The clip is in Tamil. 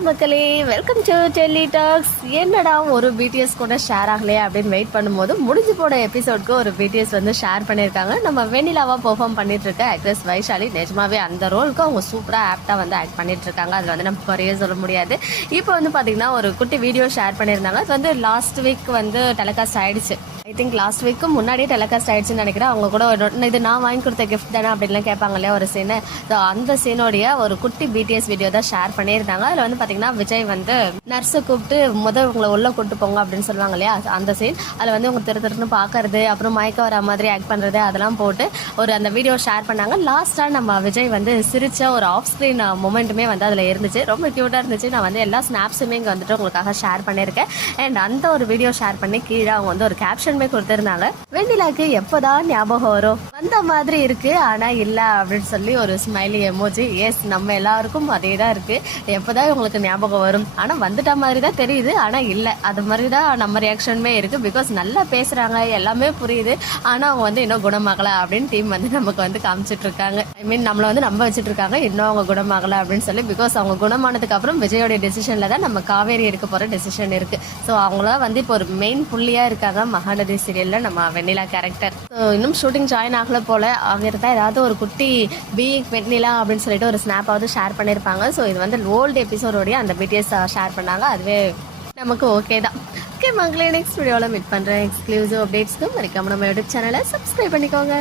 மக்களே, வெல்கம் டு டெல்லி டாக்ஸ். என்னடா ஒரு பிடிஎஸ் கூட ஷேர் ஆகலையே அப்படின்னு வெயிட் பண்ணும்போது முடிஞ்சு போன எபிசோட்க்கு ஒரு பிடிஎஸ் வந்து ஷேர் பண்ணியிருக்காங்க. நம்ம வெண்ணிலாவா பெர்ஃபார்ம் பண்ணிட்டு இருக்க ஆக்ட்ரஸ் வைஷாலி நிஜமாவே அந்த ரோலுக்கு அவங்க சூப்பராக ஆப்டாக வந்து ஆக்ட் பண்ணிட்டு இருக்காங்க. அதில் வந்து நம்ம குறைய சொல்ல முடியாது. இப்போ வந்து பார்த்தீங்கன்னா ஒரு குட்டி வீடியோ ஷேர் பண்ணியிருந்தாங்க. அது வந்து லாஸ்ட் வீக் வந்து டெலிகாஸ்ட் ஆயிடுச்சு. ஐ திங்க் லாஸ்ட் வீக்கு முன்னாடியே டெலிகாஸ்ட் ஆயிடுச்சுன்னு நினைக்கிறேன். அவங்க கூட இது நான் வாங்கி கொடுத்த கிஃப்ட் தானே அப்படின்லாம் கேட்பாங்க இல்லையா ஒரு சீனு. ஸோ அந்த சீனோடைய ஒரு குட்டி பிடிஎஸ் வீடியோ தான் ஷேர் பண்ணியிருந்தாங்க. அதில் வந்து பார்த்தீங்கன்னா விஜய் வந்து நர்ஸை கூப்பிட்டு உங்களை உள்ள கூட்டு போங்க அப்படின்னு சொல்லுவாங்க இல்லையா அந்த சீன். அதில் வந்து உங்க திருன்னு பார்க்கறது, அப்புறம் மயக்க வர மாதிரி ஆக்ட் பண்ணுறது, அதெல்லாம் போட்டு ஒரு அந்த வீடியோ ஷேர் பண்ணாங்க. லாஸ்ட்டாக நம்ம விஜய் வந்து சிரிச்ச ஒரு ஆஃப் ஸ்க்ரீன் மொமெண்ட்டுமே வந்து அதில் இருந்துச்சு. ரொம்ப க்யூட்டாக இருந்துச்சு. நான் வந்து எல்லா ஸ்னாப்ஸுமே இங்கே வந்துட்டு உங்களுக்காக ஷேர் பண்ணியிருக்கேன். அண்ட் அந்த ஒரு வீடியோ ஷேர் பண்ணி கீழே அவங்க வந்து ஒரு கேப்ஷன் கொடுத்திருந்தாங்க. வெண்ணிலாக்கு எப்போதான் ஞாபகம் வரும், வந்த மாதிரி இருக்கு ஆனா இல்ல அப்படின்னு சொல்லி ஒரு ஸ்மைலி எமோஜி. எஸ், நம்ம எல்லாருக்கும் அதே தான் இருக்கு. எப்போதான் உங்களுக்கு ஞாபகம் வரும், ஆனா வந்துட்ட மாதிரி தான் தெரியுது ஆனா இல்ல, அது மாதிரி தான் நம்ம ரியாக்ஷனுமே இருக்கு. பிகாஸ் நல்லா பேசுறாங்க, எல்லாமே புரியுது, ஆனா அவங்க வந்து இன்னும் குணமாகல அப்படின்னு டீம் வந்து நமக்கு வந்து காமிச்சிட்டு இருக்காங்க. ஐ மீன் நம்மள வந்து நம்ப வச்சுட்டு இருக்காங்க இன்னும் அவங்க குணமாகல அப்படின்னு சொல்லி. பிகாஸ் அவங்க குணமானதுக்கு அப்புறம் விஜயோட டெசிஷன்ல தான் நம்ம காவேரி எடுக்க போற டெசிஷன் இருக்கு. ஸோ அவங்கள வந்து இப்போ ஒரு மெயின் புள்ளியா இருக்காங்க மகாநதி சீரியல்ல நம்ம வெண்ணிலா கேரக்டர். இன்னும் ஷூட்டிங் ஜாயின் ஆகல போல. ஆகிறதா ஏதாவது ஒரு குட்டி பீயிங் வெண்ணிலா அப்படின்னு சொல்லிட்டு ஒரு ஸ்னாப்பாவது ஷேர் பண்ணியிருப்பாங்க. ஸோ இது வந்து ஓல்டு எபிசோடோடைய அந்த பிடிஎஸ் ஷேர் பண்ணாங்க. அதுவே நமக்கு ஓகே தான். ஓகே மக்களே, நெக்ஸ்ட் வீடியோவில் மீட் பண்ணுறேன். எக்ஸ்க்ளூசிவ் அப்டேட்ஸ்க்கு மறக்காம நம்ம யூடியூப் சேனலை சப்ஸ்கிரைப் பண்ணிக்கோங்க.